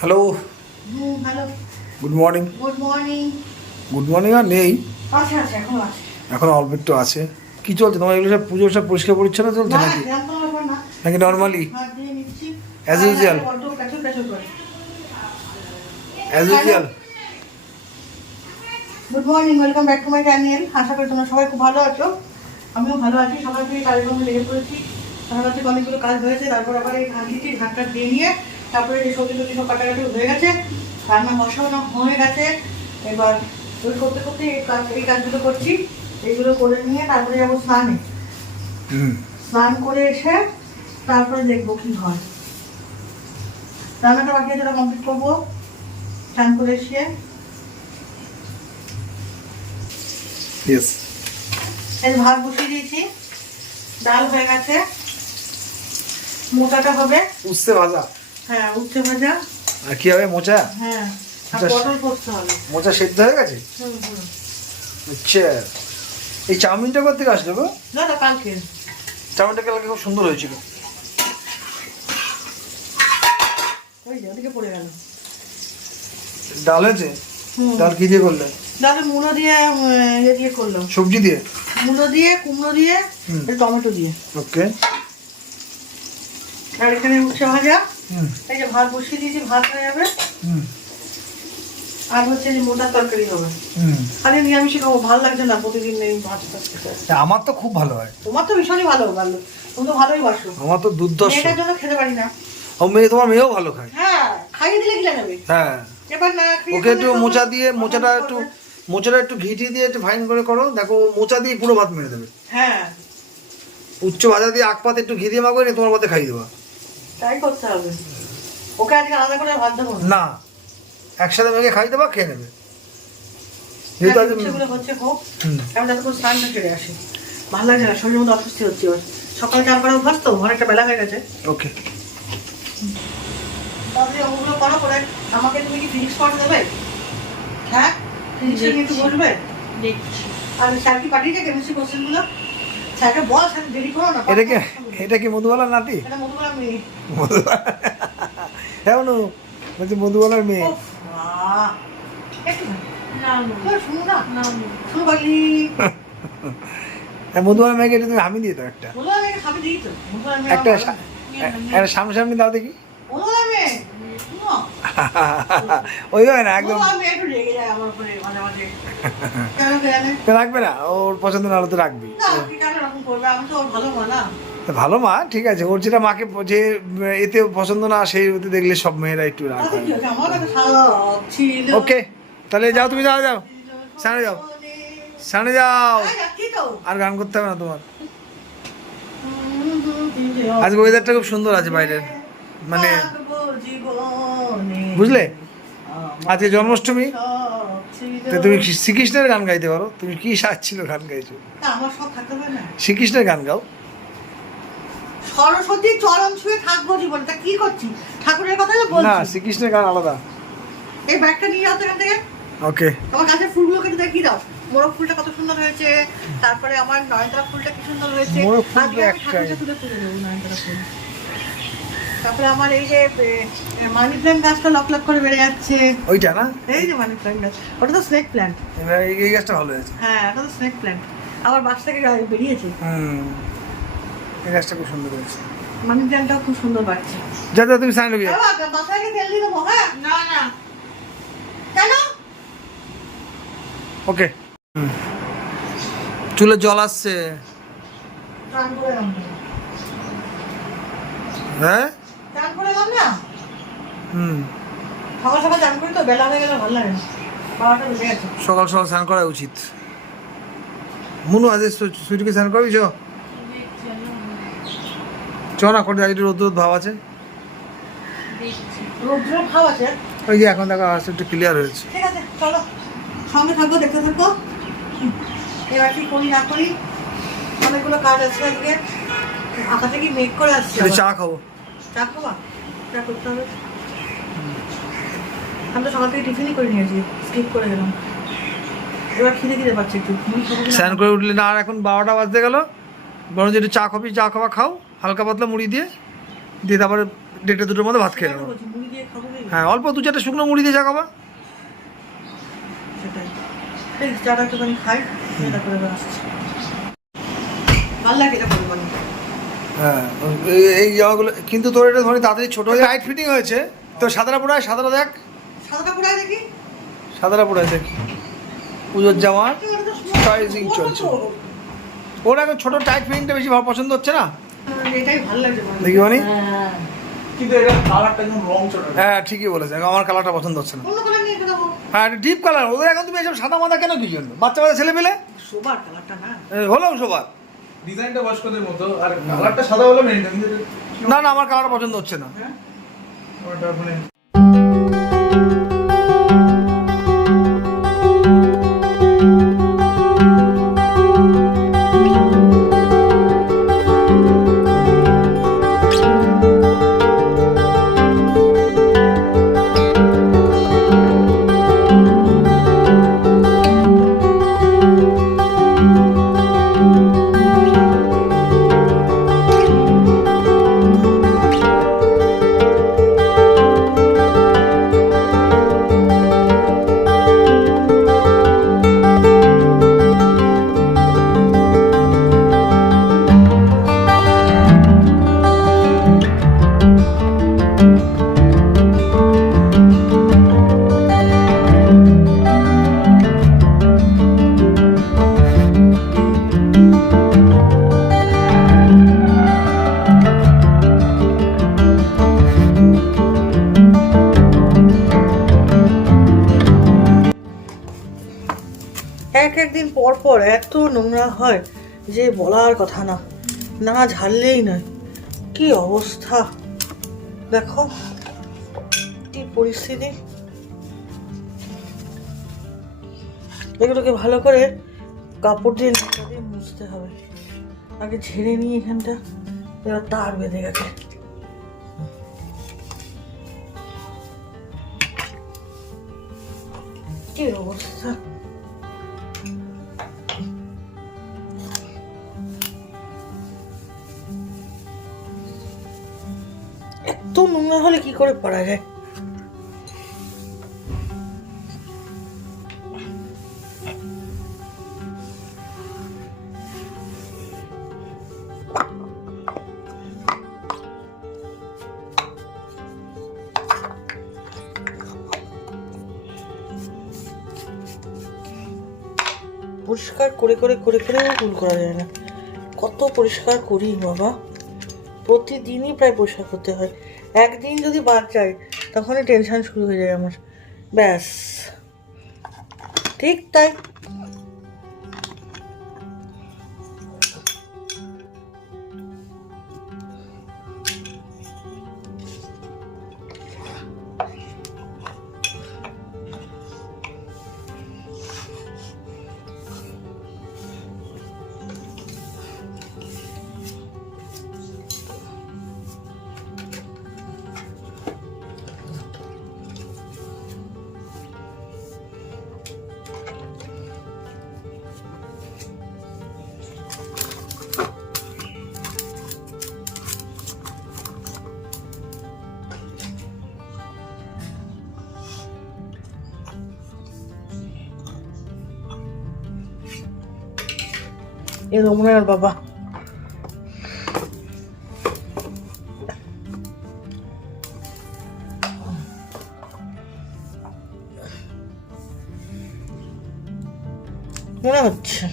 Hello, hello, good morning. Good morning. Good morning আর নেই, আচ্ছা আচ্ছা, এখন আছে। এখন অল্প একটু আছে। কি চলছে তোমার এগুলো সব পুজো সব পরিষ্কার পরিচ্ছন্ন চলছে না, নাকি? সেরকম কোনো ব্যাপার না। নাকি নর্মালি হাত দিয়ে নিচ্ছি। As usual? বড্ড প্যাচুর প্যাচুর করে। As usual. Good morning, welcome back to my channel. আশা করি তোমরা সবাই খুব ভালো আছো। আমিও ভালো আছি। সকাল থেকে কাজকর্মে লেগে পড়েছি। সকাল থেকে অনেকগুলো কাজ হয়েছে। তারপর আবার এই ঘাঁটিটি ঢাকটা দিয়ে নিয়ে তারপরে এই সবজি টবজি সব কাটাকাটি হয়ে গেছে, রান্না বসানো হয়ে গেছে। এবার ওই করতে করতে এই কাজগুলো করছি। এইগুলো করে নিয়ে তারপরে যাবো স্নানে। স্নান করে এসে তারপরে দেখবো কি হয়। রান্নাটা বাকি আছে, ওটা কমপ্লিট করবো। স্নান করে এসে ইয়েস। এই ভাত বসিয়ে দিয়েছি, ডাল হয়ে গেছে, মোটাটা হবে। উস্তে ভাজা। হ্যাঁ, উচ্ছে ভাজা। আর কি হবে? মোচা? হ্যাঁ, আর আচ্ছা, পটল করতে হবে। মোচা সেদ্ধ হয়ে গেছে? আচ্ছা, এই চাউমিনটা কোথা থেকে আসলো গো? না না, কালকে। চাউমিনটা কালকে খুব সুন্দর হয়েছিল। ওই যে ওদিকে পড়ে গেল। ডাল হয়েছে? হুম। ডাল কি দিয়ে করলে? ডালে মুলো দিয়ে ইয়ে দিয়ে করলাম। সবজি দিয়ে? মুলো দিয়ে, কুমড়ো দিয়ে, হুম। আর টমেটো দিয়ে। ওকে। আর এখানে উচ্ছে ভাজা। হুম এই যে ভাত বসিয়ে দিয়েছি, ভাত হয়ে যাবে। হুম আর হচ্ছে যে মোটার তরকারি হবে। হুম। খালি নিরামিষই খাবো, ভালো লাগছে না প্রতিদিন এই ভাত টাত খেতে। আমার তো খুব ভালো হয়। তোমার তো ভীষণই ভালো, তুমি তো ভালোই বাসো। আমার তো দুর্ধর্ষ। মেয়েটার জন্য খেতে পারি না। ও মেয়ে, তোমার মেয়েও ভালো খায়। হ্যাঁ, খাইয়ে দিলে গিলে নেবে। হ্যাঁ, এবার না খেয়ে ওকে একটু মোচা দিয়ে, মোচাটা একটু ঘিটি দিয়ে একটু ফাইন করে করো, দেখো মোচা দিয়ে পুরো ভাত মেরে দেবে। হ্যাঁ, উচ্চ ভাজা দিয়ে আখ পাতে একটু ঘি দিয়ে মাখবে, তোমার ভাতে খাইয়ে দেবা। তাই করতে হবে। ওকে আজকে আলাদা করে ভাত দেবো না। না, একসাথে মেখে খাইয়ে দেবা, খেয়ে নেবে। যেহেতু আজ সেগুলো হচ্ছে হোক। হুম। আমি যাতে করে স্নানটা সেরে আসি। ভালো লাগছে না, শরীরের মধ্যে অস্বস্তি হচ্ছে এবার। সকালে চান করা অভ্যাস তো, অনেকটা বেলা হয়ে গেছে। ওকে। তাহলে ওগুলো করো, করে আমাকে তুমি কি ফিনিক্স করে দেবে? হ্যাঁ, ফিনিক্সে নিয়ে একটু বসবে। দেখছি। আর স্যার কি পাঠিয়েছে কেমিস্ট্রি কোশ্চেনগুলো? স্যারকে বল, স্যার দেরি করো না। এটা কি মধুবালার নাতি? এটা মধুবালা মেয়ে। হ্যাঁ অনু, বলছি মধুবালার মেয়ে। ওফ, বাহ। একটু না তো শুনো না, না শুনো বাকি। মধুবালার মেয়েকে একটু তুমি হামি দিয়ে দাও একটা। মধুবালা মেয়েকে খাবে দিই তো। মধুবালা মেয়ে একটা আমার ভালো। একটা সামনে দাও দেখি। মধুবালা মেয়ে, শুনো। ওইভাবে না, একদম মধুবালা মেয়ে একটু রেগে যায় আমার উপরে মাঝে মাঝে। কেন জানে? রাখবে না, ওর পছন্দ না হলে তো রাখবি। না, কি কেন এরকম করবে? আমি তো ওর ভালো মা না। ভালো মা, ঠিক আছে, ওর যেটা মাকে যে এতে পছন্দ না সেই ওতে দেখলে সব মেয়েরা একটু রাগ তাতে হয়। কি হয়েছে? আমার কাছে সব ছিল। ওকে, তাহলে যাও, তুমি যাও যাও, সামনে যাও, সামনে যাও। হ্যাঁ, যাচ্ছি তো। আর গান করতে হবে না তোমার। আজকে ওয়েদারটা খুব সুন্দর আছে বাইরের, মানে থাকবো জীবনে। বুঝলে, আজকে জন্মাষ্টমী, সব ছিল। তো তুমি শ্রীকৃষ্ণের গান গাইতে পারো। তুমি কি সাজছিল গান গাইছো? তা আমার সব থাকতে পারে না। শ্রীকৃষ্ণের গান গাও। সরস্বতী চরণ ছুঁয়ে থাকবো জীবনে। তা কি করছি? ঠাকুরের কথা না, বলছি। শ্রীকৃষ্ণের গান আলাদা। এই ব্যাগটা নিয়ে যাও তো এখান থেকে। ওকে। তোমার গাছের ফুলগুলো কেটে দেখিয়ে দাও। মোরগ ফুলটা কত সুন্দর হয়েছে, তারপরে আমার নয়নতারা ফুলটা কি সুন্দর হয়েছে। মোরগ ফুল আজকে আমি একটাই। ঠাকুরকে তুলে দেবো নয়নতারা ফুল। তারপরে আমার এই যে মানি প্ল্যান্ট গাছটা লক লক করে বেড়ে যাচ্ছে। ওইটা না, এই যে মানি প্ল্যান্ট গাছ, ওটা তো স্নেক প্ল্যান্ট। এবার এই গাছটা ভালো হয়েছে। হ্যাঁ, ওটা তো স্নেক প্ল্যান্ট। আবার বাস থেকে বেরিয়েছে। এই গাছটা খুব সুন্দর হয়েছে। মানি প্ল্যান্টটাও খুব সুন্দর বাড়ছে। যা যা, তুমি সাইন ঢুকে যাও। মাথায় তেল দিয়ে দেবো। হ্যাঁ, না না কেন? ওকে। চুলে জল আসছে। চান করে এলাম না। হ্যাঁ। চান করে এলাম না। হুম। সকাল সকাল চান করি তো, বেলা হয়ে গেলে ভালো লাগে না। 12টা বেজে গেছে। সকাল সকাল স্নান করা উচিত। মুনু আজ সুইটিকে স্নান করবি? চ দেখছি চ না, করে একটু রোদ রোদ ভাব আছে। দেখছি। রৌদ্র ভাব আছে। ওই যে এখন দেখো আসতে একটু ক্লিয়ার হয়েছে। ঠিক আছে, চলো সঙ্গে থাকবো, দেখতে থাকবো। এবার কি করি না করি, অনেকগুলো কাজ আছে আজকে। আঁকা থেকে মেক করে আসছে। একটু চা খাবো। চা খাবা? চা করতে হবে। আমি তো সকাল থেকে টিফিনই করে নিয়েছি, স্কিপ করে গেলাম। এবার খিদে পাচ্ছে একটু। মুড়ি খাবো কি না? স্নান করে উঠলে না, আর এখন 12টা বাজতে গেল। বরং একটু চা খাবি, চা খাওয়া খাও হালকা পাতলা মুড়ি দিয়ে দিয়ে তারপরে দেড়টা দুটোর মধ্যে ভাত খেয়ে নেবো। বলছি, মুড়ি দিয়ে খাবো কি? হ্যাঁ, অল্প 2-4টা শুকনো মুড়ি দিয়ে চা খাবা। সেটাই। এই চাটা একটুখানি খাই, খেয়ে তারপরে আবার আসছি। ভালো লাগে এটা পরিমাণে। হ্যাঁ, এই জামাগুলো কিন্তু তোর এটা ধরে তাড়াতাড়ি ছোট হয়ে টাইট ফিটিং হয়েছে। তো সাদাটা পড়ায়, সাদাটা দেখ, সাদাটা পুরাই দেখি। সাদাটা পড়ায় দেখ। পুজোর জামার সাইজিং চলছে। ওর এখন ছোট টাইট ফিটিংটা বেশি পছন্দ হচ্ছে না, এটাই ভালো লাগছে মনে হয়। দেখি মানে। হ্যাঁ কিন্তু এটা কালারটা একদম রং চলে হ্যাঁ ঠিকই বলেছে, আমার কালারটা পছন্দ হচ্ছে না। অন্য কালার নিয়ে এটা দেবো। হ্যাঁ ডিপ কালার ওদের। এখন তুমি এসব সাদা মাদা কেন, কি জন্য? বাচ্চা বাচ্চা ছেলে পেলে সোবার কালারটা না। হলেও সবার। ডিজাইনটা বয়স্কদের মতো, আর কালারটা সাদা হলো মেইন, কিন্তু না না, আমার কালারটা পছন্দ হচ্ছে না। হ্যাঁ ওটা মানে একদিন পর পর এত নোংরা হয় যে বলার কথা না, না ঝাড়লেই নয়। কি অবস্থা দেখো, কি পরিস্থিতি। এগুলোকে ভালো করে কাপড় দিয়ে নেতা দিয়ে মুছতে হবে। আগে ঝেড়ে নিয়ে এখানটা, এবার তার বেঁধে গেছে। কি অবস্থা। এত নোংরা হলে কি করে পড়া যায়? পরিষ্কার করে করে করে করেও ভুল করা যায় না। কত পরিষ্কার করি বাবা, প্রতিদিনই প্রায় পরিষ্কার করতে হয়। একদিন যদি বাদ যায় তখনই টেনশন শুরু হয়ে যায় আমার। ব্যাস ঠিক তাই। এ রমনা আর বাবা মনে হচ্ছে।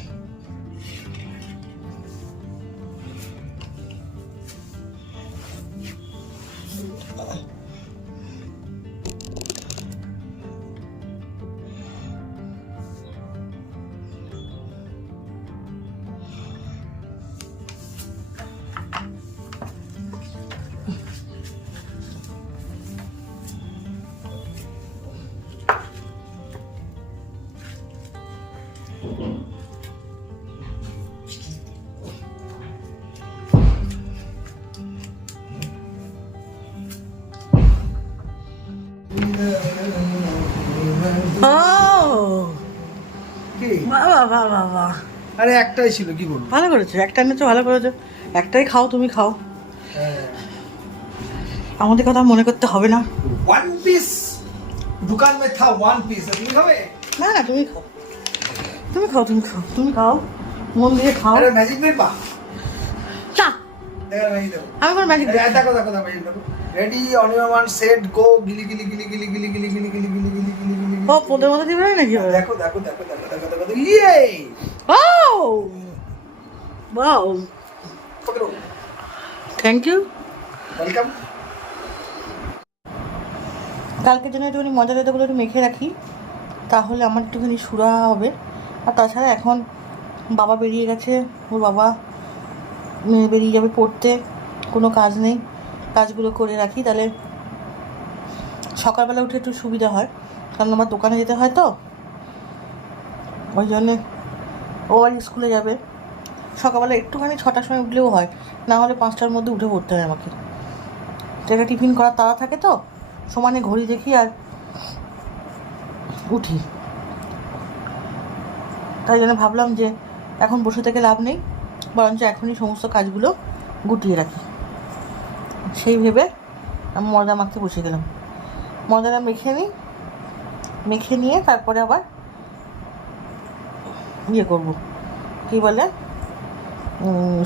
কি? বাবা বাবা বাবা, আরে একটাই ছিল, কি করবো? ভালো করেছো, একটা এনেছো, ভালো করেছো। একটাই খাও, তুমি খাও। আমাদের কথা মনে করতে হবে না। ওয়ান পিস দোকান মে থা ওয়ান পিস, তুমি খাবে? না না, তুমি খাও, তুমি খাও, তুমি খাও, তুমি খাও, মন দিয়ে খাও। আরে ম্যাজিক নেই পা, চা দেখো ম্যাজিক দেখো, আমি কোনো ম্যাজিক দেখো দেখো দেখো ম্যাজিক দেখো। Ready on your one set go, গিলি গিলি গিলি গিলি গিলি গিলি গিলি গিলি গিলি গিলি গিলি গিলি। ও পোদের মধ্যে দিবে নাকি? দেখো দেখো দেখো দেখো দেখো দেখো, ইয়ে ও ওয়াও, পকড়ো, থ্যাংক ইউ। ওয়েলকাম। কালকের জন্য একটুখানি মজা দাদাগুলো একটু মেখে রাখি, তাহলে আমার একটুখানি সুরা হবে। আর তাছাড়া এখন বাবা বেরিয়ে গেছে, ওর বাবা বেরিয়ে যাবে পড়তে, কোনো কাজ নেই, কাজগুলো করে রাখি, তাহলে সকালবেলা উঠে একটু সুবিধা হয়, কারণ আমার দোকানে যেতে হয় তো, ওই জন্যে ও আর স্কুলে যাবে। সকালবেলা একটুখানি 6টার সময় উঠলেও হয়, না হলে 5টার মধ্যে উঠে পড়তে হয় আমাকে। তো এটা টিফিন করার তাড়া থাকে তো, সমানে ঘড়ি দেখি আর উঠি, তাই জন্য ভাবলাম যে এখন বসে থেকে লাভ নেই, বরঞ্চ এখনই সমস্ত কাজগুলো গুটিয়ে রাখি। সেই ভেবে আমি ময়দা মাখতে বসে গেলাম। ময়দাটা মেখে নিই, মেখে নিয়ে তারপরে আবার ইয়ে করবো, কী বলে,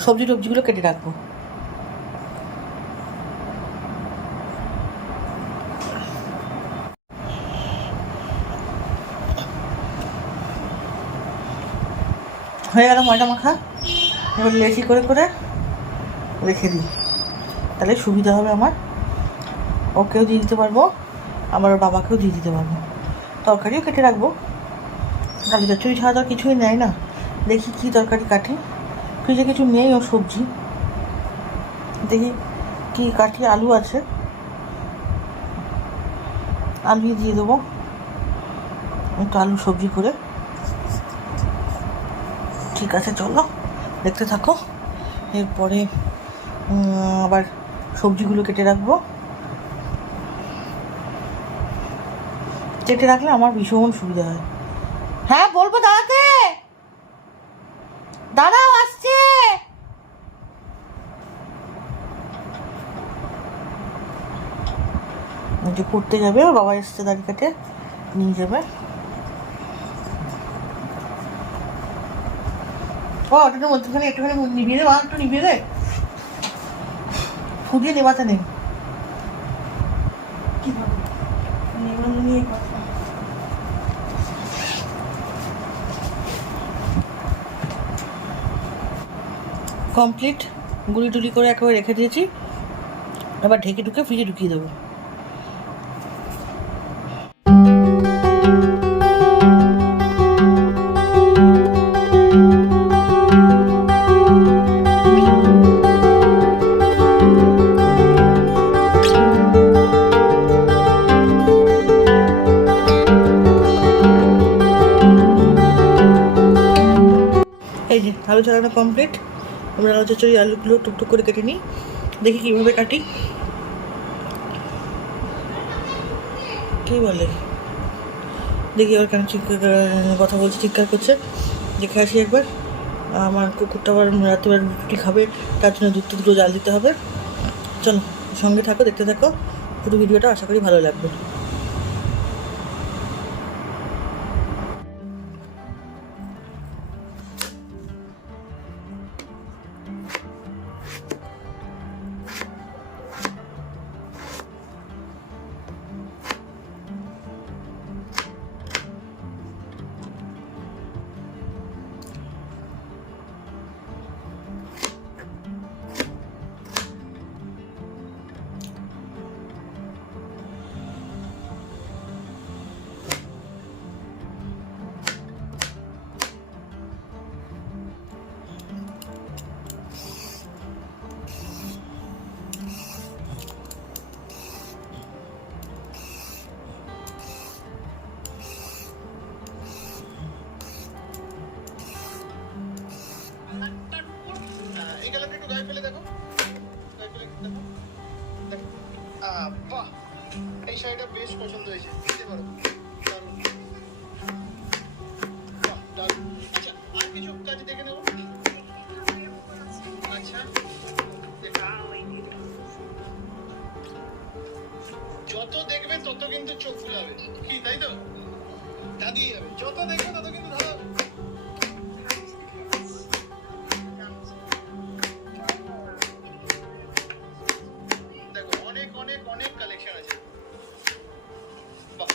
সবজি টবজিগুলো কেটে রাখবো। হয়ে গেল ময়দা মাখা, এবার লেচি করে করে রেখে দিই, তাহলে সুবিধা হবে আমার, ওকেও দিয়ে দিতে পারবো, আমার ওর বাবাকেও দিয়ে দিতে পারবো। তরকারিও কেটে রাখবো, ডালি চচ্চড়ি ছাড়া তো কিছুই নেয় না। দেখি কী তরকারি কাটি, ফ্রিজে কিছু নেই ও সবজি, দেখি কী কাটি। আলু আছে, আলুই দিয়ে দেবো, একটু আলু সবজি করে। ঠিক আছে, চলো দেখতে থাকো। এরপরে আবার সবজিগুলো কেটে রাখবো, কেটে রাখলে আমার ভীষণ সুবিধা হয়। হ্যাঁ বলবো, দাঁড়াতে, দাঁড়াও আসছে। যে পড়তে যাবে, ওর বাবা এসছে, দাড়ি কাটে নিয়ে যাবে। ও ওটা মধ্যখানে একটুখানি নিভিয়ে দে, মা একটু নিভিয়ে দে, ফুটিয়ে নেবাতে নেই। কমপ্লিট, গুলি টুলি করে একেবারে রেখে দিয়েছি, এবার ঢেকে ঢুকে ফ্রিজে ঢুকিয়ে দেবো। এই যে আলু ছাড়ানো কমপ্লিট, আমরা আলু চচ্চড়ি আলুগুলো টুকটুক করে কেটে নিই, দেখি কীভাবে কাটি। কী বলে দেখি, আবার কেন কথা বলছি, চিৎকার করছে, দেখে আসি একবার। আমার কুকুরটা আবার রাত্রিবার রুটি খাবে, তার জন্য দুধ জাল দিতে হবে। চলো সঙ্গে থাকো, দেখতে থাকো পুরো ভিডিওটা, আশা করি ভালো লাগবে। বাহ, এই শাড়িটা বেশ পছন্দ হয়েছে, দিতে পারো, দারুণ, বাহ, দারুণ। আচ্ছা, আর কিছু কাজ দেখে নেবো। আচ্ছা, যত দেখবেন তত কিন্তু চোখ ফুলাবে, কি তাই তো? দাদি যাবে, যত দেখবে তত কিন্তু ভালো হবে। দেখো অনেক অনেক অনেক কালেকশন আছে। বাহ,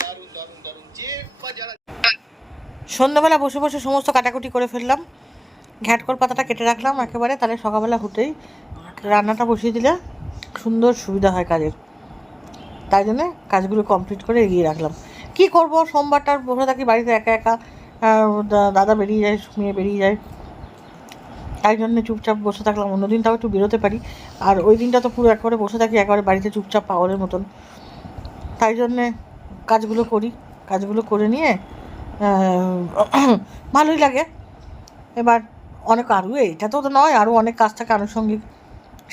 দারুণ দারুণ দারুণ। যে বা যারা সন্ধ্যাবেলা বসে বসে সমস্ত কাটাকুটি করে ফেললাম, ঘ্যাটকল পাতাটা কেটে রাখলাম একেবারে, তাহলে সকালবেলা হতেই রান্নাটা বসিয়ে দিলে সুন্দর সুবিধা হয় কাজের। তাই জন্যে কাজগুলো কমপ্লিট করে এগিয়ে রাখলাম। কি করব, সোমবারটার বসে থাকি বাড়িতে একা একা, দাদা বেরিয়ে যায়, মেয়ে বেরিয়ে যায়, তাই জন্যে চুপচাপ বসে থাকলাম। অন্য দিনটাও একটু বেরোতে পারি, আর ওই দিনটা তো পুরো একবারে বসে থাকি একেবারে বাড়িতে চুপচাপ পাগলের মতন। তাই জন্যে কাজগুলো করি, কাজগুলো করে নিয়ে ভালোই লাগে। এবার অনেক আরও এটা তো নয়, আরও অনেক কাজ থাকে আনুষঙ্গিক,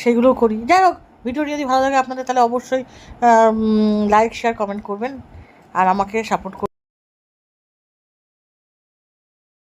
সেগুলোও করি। যাই হোক, ভিডিওটি যদি ভালো লাগে আপনাদের তাহলে অবশ্যই লাইক শেয়ার কমেন্ট করবেন আর আমাকে সাপোর্ট করবেন।